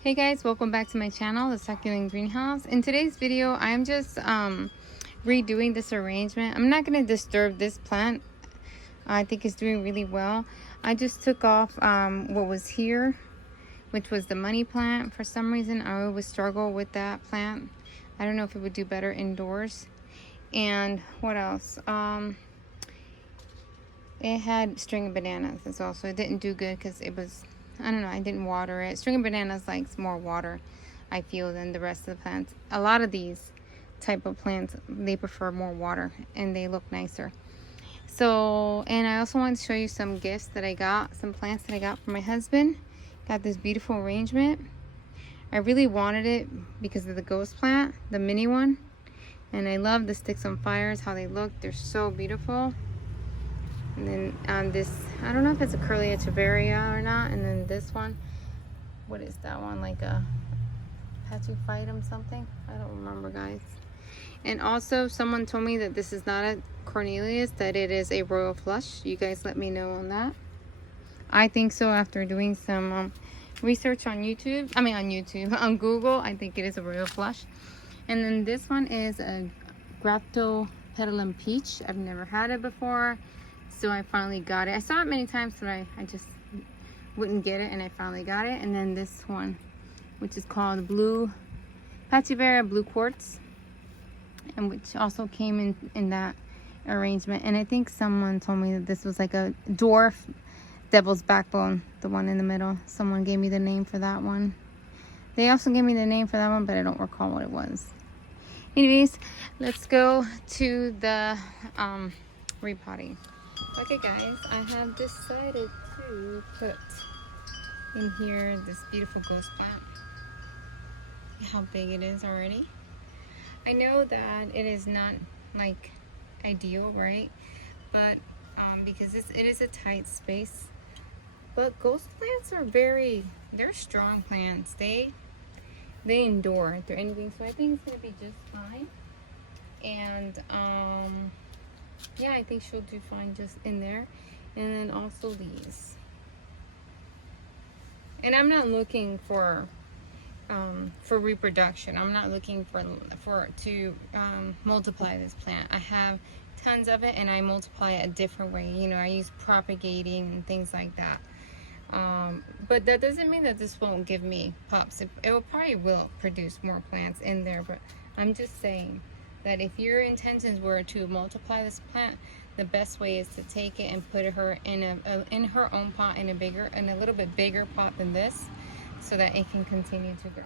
Hey guys, welcome back to my channel, the Succulent Greenhouse. In today's video, I'm just redoing this arrangement. I'm not going to disturb this plant. I think it's doing really well. I just took off what was here, which was the money plant. For some reason, I always struggle with that plant. I don't know if it would do better indoors. And what else? It had string of bananas as well, so it didn't do good because it was, I don't know, I didn't water it. String of bananas likes more water, I feel, than the rest of the plants. A lot of these type of plants, they prefer more water and they look nicer. So, and I also wanted to show you some gifts that I got, some plants that I got for my husband. Got this beautiful arrangement. I really wanted it because of the ghost plant, the mini one. And I love the sticks on fires, how they look. They're so beautiful. And then this, I don't know if it's a curly echeveria or not. And then this one, what is that one? Like a pachiphytum something? I don't remember, guys. And also, someone told me that this is not a Cornelius, that it is a royal flush. You guys let me know on that. I think so after doing some research on YouTube. On Google. I think it is a royal flush. And then this one is a Graptopetalum peach. I've never had it before. So I finally got it. I saw it many times, but I just wouldn't get it, and I finally got it. And then this one, which is called Blue Pachiveria Blue Quartz, and which also came in that arrangement. And I think someone told me that this was like a dwarf devil's backbone, the one in the middle. Someone gave me the name for that one. They also gave me the name for that one, but I don't recall what it was. Anyways, let's go to the repotting. Okay guys, I have decided to put in here this beautiful ghost plant. How big it is already. I know that it is not like ideal, right? But because it is a tight space. But ghost plants are they're strong plants. They endure through anything. So I think it's gonna be just fine. And yeah, I think she'll do fine just in there. And then also these. And I'm not looking for reproduction. I'm not looking to multiply this plant. I have tons of it, and I multiply it a different way. You know, I use propagating and things like that. But that doesn't mean that this won't give me pops. It probably will produce more plants in there, but I'm just saying that if your intentions were to multiply this plant, the best way is to take it and put her in her own pot, in a little bit bigger pot than this, so that it can continue to grow.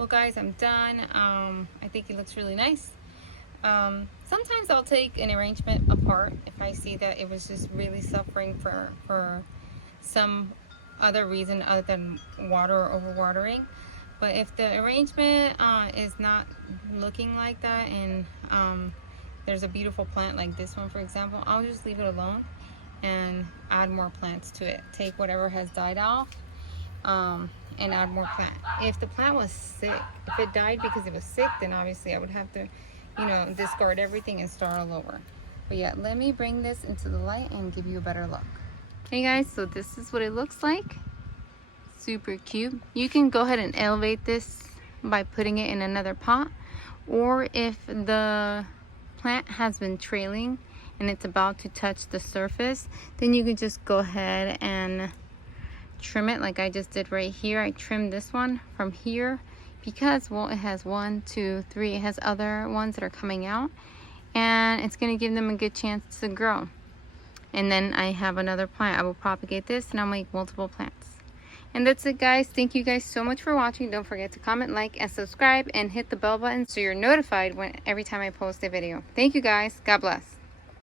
Well guys, I'm done. I think it looks really nice. Sometimes I'll take an arrangement apart if I see that it was just really suffering for some other reason other than water or overwatering. But if the arrangement is not looking like that, and there's a beautiful plant like this one, for example, I'll just leave it alone and add more plants to it. Take whatever has died off and add more plant. If the plant was sick, if it died because it was sick, then obviously I would have to, you know, discard everything and start all over. But yeah, let me bring this into the light and give you a better look. Hey guys, so this is what it looks like. Super cute. You can go ahead and elevate this by putting it in another pot, or if the plant has been trailing and it's about to touch the surface, then you can just go ahead and trim it like I just did right here. I trimmed this one from here because, well, it has 1, 2, 3, it has other ones that are coming out, and it's going to give them a good chance to grow. And then I have another plant. I will propagate this and I'll make multiple plants. And that's it guys. Thank you guys so much for watching. Don't forget to comment, like, and subscribe, and hit the bell button so you're notified every time I post a video. Thank you guys. God bless.